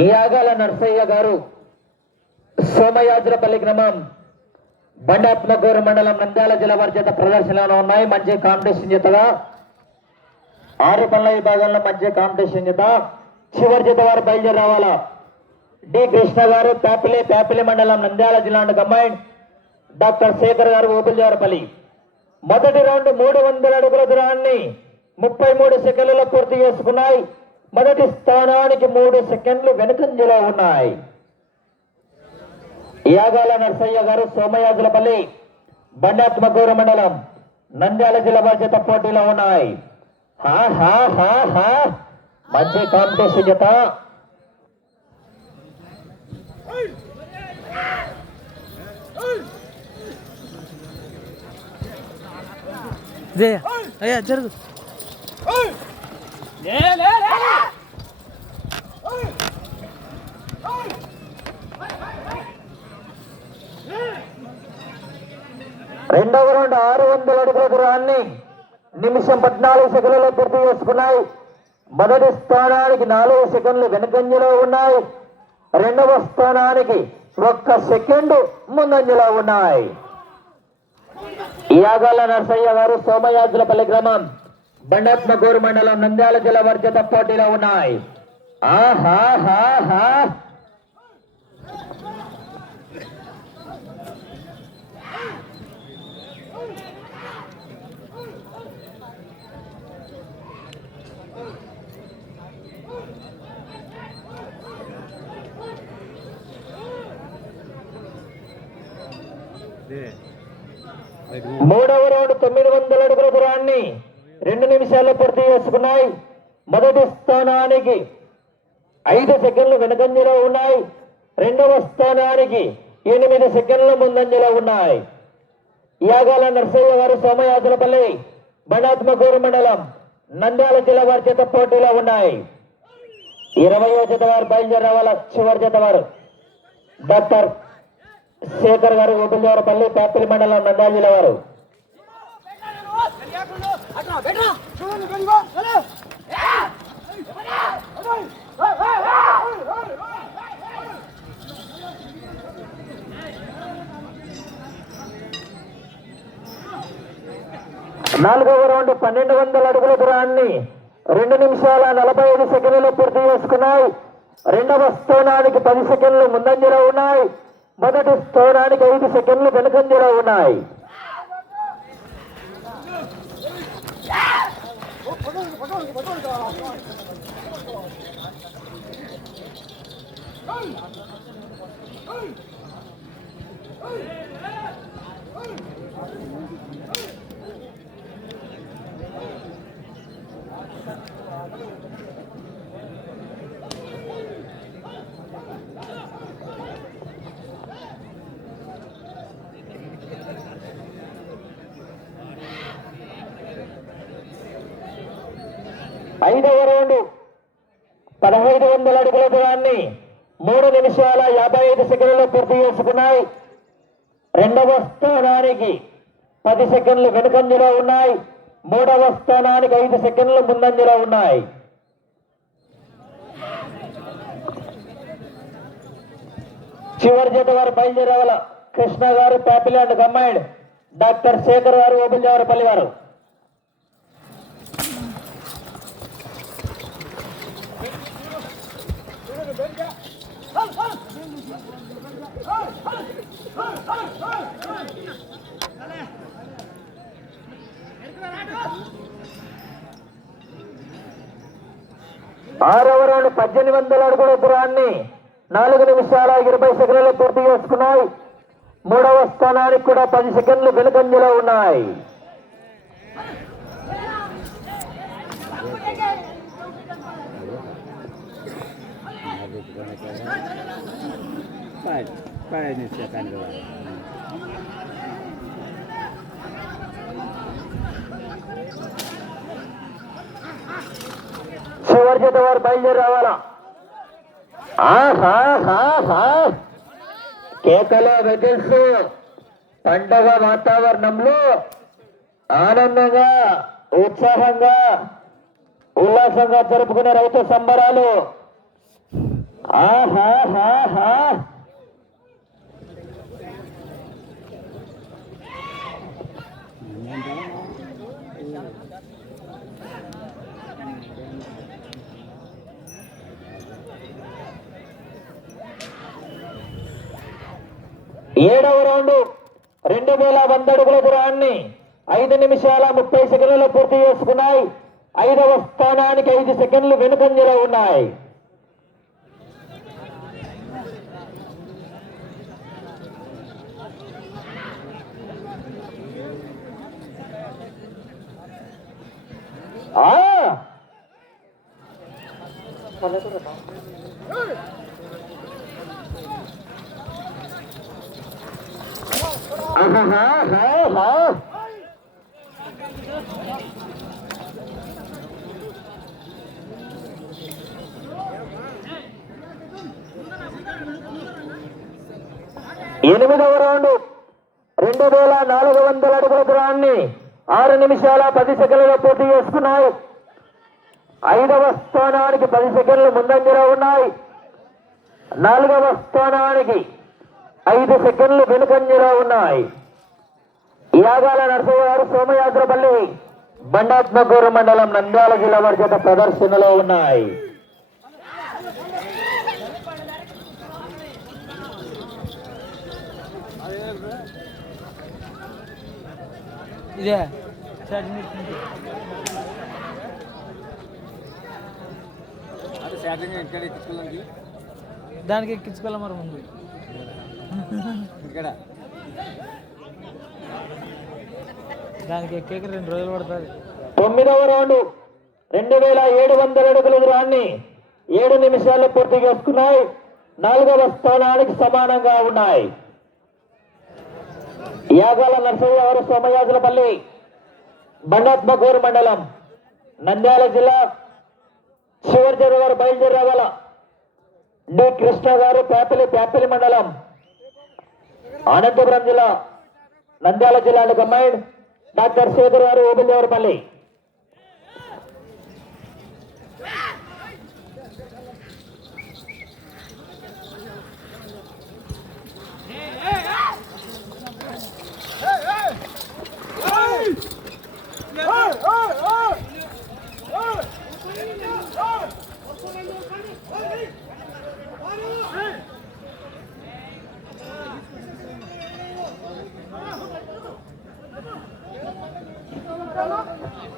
యాగాల నర్సయ్య గారు సోమయాజ్రపల్లి గ్రామం బండాత్మగూరు మండలం నంద్యాల జిల్లా వారి చేత ప్రదర్శనలో ఉన్నాయి. మంచి కాంపిటీషన్ చేతగా. ఆరు పనుల విభాగంలో మంచి కాంపిటీషన్ చేత చివరి చేత వారు బయలుదేరి రావాలా? డి కృష్ణ గారు పేపలి పేపలి మండలం నంద్యాల జిల్లా కంబైన్. డాక్టర్ శేఖర్ గారు ఓపిల్జారపల్లి మొదటి రౌండ్ మూడు వందల అడుగుల దూరాన్ని ముప్పై మూడు సెకండ్లలో పూర్తి చేసుకున్నాయి. మొదటి స్థానానికి మూడు సెకండ్లు వెనుకంజలో ఉన్నాయి. యాగాల నర్సయ్య గారు సోమయాజులపల్లి బండాత్మకూరు మండలం నంద్యాల జిల్లా బాధ్యత పోటీలో ఉన్నాయి. హా హా హా హా మంచి కాంపిటీషన్ జత. జయ అయ్యా జరుగు. రెండవ రౌండ్ ఆరు వందల అడుగుల దూరాన్ని నిమిషం పద్నాలుగు సెకండ్లలో పూర్తి చేసుకున్నాయి. మొదటి స్థానానికి నాలుగు సెకండ్లు వెనుకంజలో ఉన్నాయి. రెండవ స్థానానికి ఒక్క సెకండ్ ముందంజలో ఉన్నాయి. యాగాల నర్సయ్య గారు సోమయాజులపల్లి గ్రామం బండాత్మగూరు మండలం నంద్యాల జిల్లా వర్జత పోటీలో ఉన్నాయి. ఆహా మూడవ రౌండ్ తొమ్మిది వందల అడుగుల దూరాన్ని రెండు నిమిషాల్లో పూర్తి చేసుకున్నాయి. మొదటి స్థానానికి ఐదు సెకండ్లు వెనకంజలో ఉన్నాయి. రెండవ స్థానానికి ఎనిమిది సెకండ్ల ముందంజలో ఉన్నాయి. యాగాల నర్సయ్య గారు సోమయాజులపల్లి బణాత్మకూరు మండలం నంద్యాల జిల్లా వారి చేత పోటీలో ఉన్నాయి. ఇరవయో జత వారు బయలుదేరి వాళ్ళ చివరి జత వారు డాక్టర్ శేఖర్ గారు ఓపిల్దేవరపల్లి పేపల్లి మండలం నంద్యాల జిల్లా వారు. నాలుగవ రౌండ్ పన్నెండు వందల అడుగుల దూరాన్ని రెండు నిమిషాల నలభై ఐదు సెకండ్లు పూర్తి చేసుకున్నాయి. రెండవ స్థానానికి పది సెకండ్లు ముందంజలో ఉన్నాయి. మొదటి స్థానానికి ఐదు సెకండ్లు వెనుకంజలో ఉన్నాయి Hey రౌండ్ పదహైదు వందల అడుగుల దూరాన్ని మూడు నిమిషాల యాభై ఐదు సెకండ్లలో పూర్తి చేసుకున్నాయి. రెండవ స్థానానికి పది సెకండ్లు వెనుకంజలో ఉన్నాయి. మూడవ స్థానానికి ఐదు సెకండ్లు ముందంజలో ఉన్నాయి. చివరి జత వారు బయలుదేరేవాళ్ళ కృష్ణ గారు పేపలి అండ్ కమ్మాయిడ్ డాక్టర్ శేఖర్ గారు ఓబుల్జావరపల్లి గారు. ఆరవ రౌండ్ పద్దెనిమిది వందల అడుగుల దూరాన్ని నాలుగు నిమిషాల ఇరవై సెకండ్లు పూర్తి చేసుకున్నాయి. మూడవ స్థానానికి కూడా పది సెకండ్లు వెనుకంజలో ఉన్నాయి. Faz, faz nesse canto lá. చివరి చేత వారు బయలుదేరి రావాలా కేకలో వెగిల్సు పండగ వాతావరణంలో ఆనందంగా ఉత్సాహంగా ఉల్లాసంగా జరుపుకునే రైతు సంబరాలు ఆహాహాహా. ఏడవ రౌండ్ రెండు వేల వంద అడుగుల దూరాన్ని ఐదు నిమిషాల ముప్పై సెకండ్లలో పూర్తి చేసుకున్నాయి. ఐదవ స్థానానికి ఐదు సెకండ్లు వెనుకంజలో ఉన్నాయి. ఎనిమిదవ రౌండ్ రెండు వేల నాలుగు వందల అడుగుల దూరాన్ని ఆరు నిమిషాల పది సెకండ్లలో పోటీ చేస్తున్నాయి. ఐదవ స్థానానికి పది సెకండ్లు ముందంజలో ఉన్నాయి. నాలుగవ స్థానానికి ఐదు సెకండ్లు వెనుకంజలో ఉన్నాయి. యాగాల నరసయ్య సోమయాత్రపల్లి బండాత్మకూరు మండలం నంద్యాల జిల్లా వారి చేత ప్రదర్శనలో ఉన్నాయి. ఇదే. దానికి? ఎక్కించుకోవాలి మరి ముందు. ఇక్కడ? దానికి ఎక్కేకి రెండు రోజులు పడుతుంది. తొమ్మిదవ రౌండ్. రెండు వేల ఏడు వందల అడుగుల దూరాన్ని ఏడు నిమిషాల్లో పూర్తి చేసుకున్నాయి. నాలుగవ స్థానానికి సమానంగా ఉన్నాయి. యాగాల నరసయ్య గారు సోమయాజులపల్లి బండాత్మకూరు మండలం నంద్యాల జిల్లా శివర్జర్ గారు బయలుదేరి రావాల? డి. కృష్ణ గారు పేపలి పేపలి మండలం అనంతపురం జిల్లా నంద్యాల జిల్లాలో కమ్మాయిడ్ డాక్టర్ శేఖర్ గారు ఓబిల్దేవరపల్లి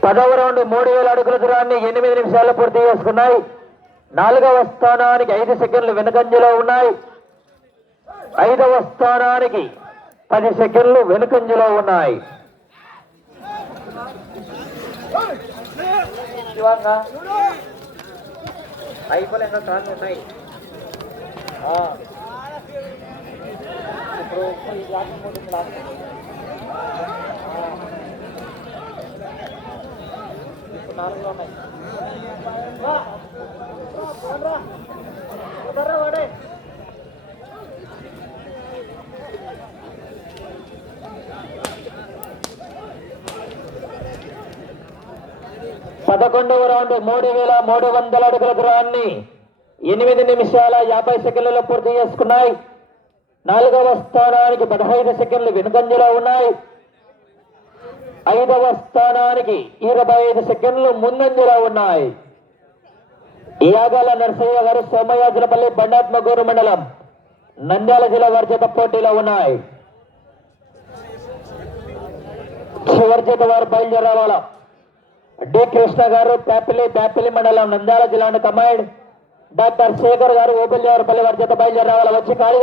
పదవ రౌండ్ మూడు వేల అడుగుల దూరాన్ని ఎనిమిది నిమిషాల్లో పూర్తి చేసుకున్నాయి. నాలుగవ స్థానానికి ఐదు సెకండ్లు వెనుకంజలో ఉన్నాయి. ఐదవ స్థానానికి పది సెకండ్లు వెనుకంజలో ఉన్నాయి. ఉన్నాయి ఇప్పుడు ఈ లాస్ట్ మూడు లాస్ట్ ఇప్పుడు నాలుగులో ఉన్నాయి పదకొండవ రౌండ్ మూడు వేల మూడు వందల అడుగుల దూరాన్ని ఎనిమిది నిమిషాల యాభై సెకండ్లలో పూర్తి చేసుకున్నాయి. నాలుగవ స్థానానికి పదహైదు సెకండ్లు వెనుకంజలో ఉన్నాయి. ఐదవ స్థానానికి ఇరవై ఐదు సెకండ్లు ముందంజలో ఉన్నాయి. యాగాల నరసయ్య గారు సోమయాజులపల్లి బండాత్మగూరు మండలం నంద్యాల జిల్లా వారి చేత పోటీలో ఉన్నాయి. చివరి చేత వారు బయలుదేరవాల? డి కృష్ణ గారు ప్యాపిలి ప్యాపిలి మండలం నంద్యాల జిల్లా కమాండ్ డాక్టర్ శేఖర్ గారు ఓపెల్లివారిపల్లి వారి చేత బయలుదేరవాల? వచ్చి ఖాళీ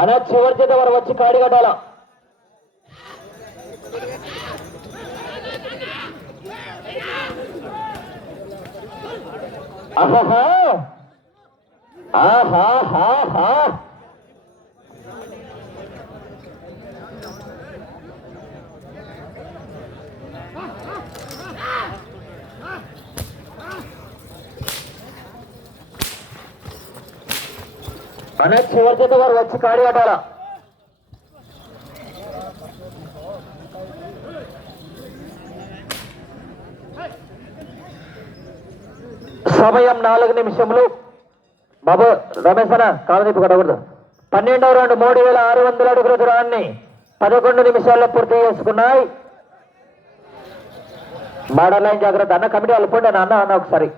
అనా చివరి చేత వారు వచ్చి కాడి కట్టాల? ఆహా ఆహా హా చివరి చివరికి వారు వచ్చి కాడి సమయం నాలుగు నిమిషములు. బాబు రమేష్ అన్న కాలనీపు కట్టకూడదు. పన్నెండవ రౌండ్ మూడు వేల ఆరు వందల అడుగుల దూరాన్ని పదకొండు నిమిషాల్లో పూర్తి చేసుకున్నాయి. మాడలైన్ జాగ్రత్త. అన్న కమిటీ వాళ్ళు పోండి అన్న అన్న ఒకసారి.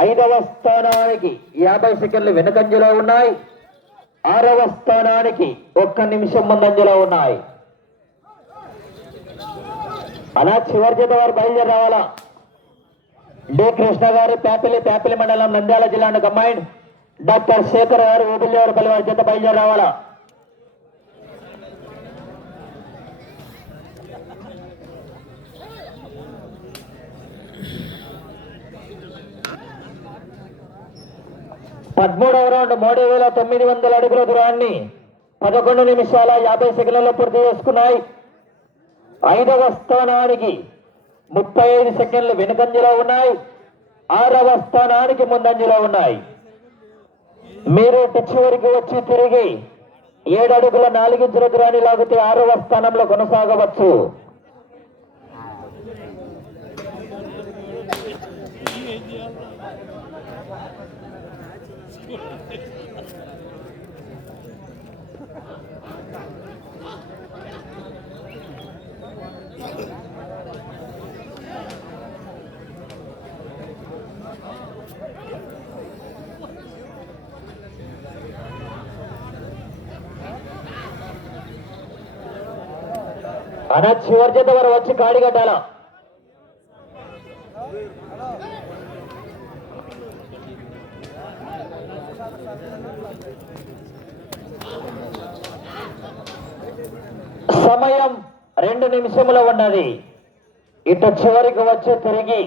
ఐదవ స్థానానికి యాభై సెకండ్లు వెనుకంజలో ఉన్నాయి. ఆరవ స్థానానికి ఒక్క నిమిషం ముందంజలో ఉన్నాయి. అలా చివరి చేత వారు బయలుదేరి రావాలా? డి. కృష్ణ గారు పేపల్లి పేపల్లి మండలం నంద్యాల జిల్లా కంబైండ్ డాక్టర్ శేఖర్ గారు ఊపిల్లేవారిపల్లి వారి చేత బయలుదేరి రావాలా? పదమూడవ రౌండ్ మూడు వేల తొమ్మిది వందల అడుగుల దూరాన్ని పదకొండు నిమిషాల యాభై సెకండ్లలో పూర్తి చేసుకున్నాయి. ఐదవ స్థానానికి ముప్పై ఐదు సెకండ్లు వెనుకంజలో ఉన్నాయి. ఆరవ స్థానానికి ముందంజలో ఉన్నాయి. మీరు పిచ్చి వరకు వచ్చి తిరిగి ఏడు అడుగుల నాలుగించుల దూరాన్ని లాగితే ఆరవ స్థానంలో కొనసాగవచ్చు. అనా చివరి చేత వారు వచ్చి కాడి కట్టాలా? సమయం రెండు నిమిషముల ఉన్నది. ఇటు చివరికి వచ్చి తిరిగి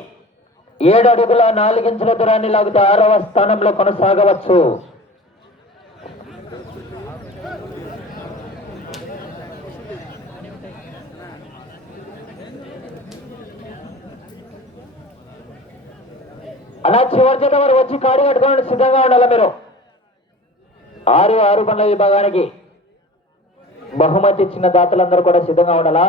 ఏడు అడుగుల నాలుగించుల దూరాన్ని లాగితే ఆరవ స్థానంలో కొనసాగవచ్చు. అలా చివరి చేత వారు వచ్చి కాడి కట్టుకోవడానికి సిద్ధంగా ఉండాలి మీరు? ఆరు ఆరు పనుల విభాగానికి బహుమతి ఇచ్చిన దాతలందరూ కూడా సిద్ధంగా ఉండాలా?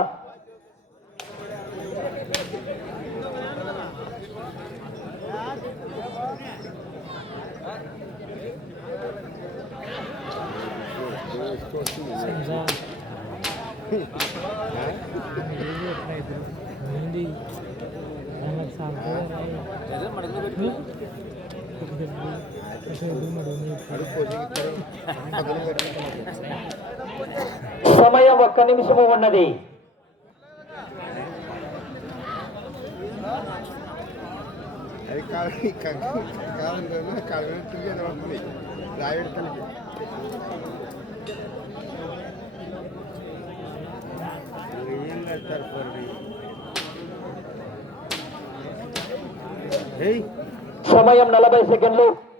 సమయం ఒక్క నిమిషము ఉన్నది. అది సమయం నలభై సెకండ్లు.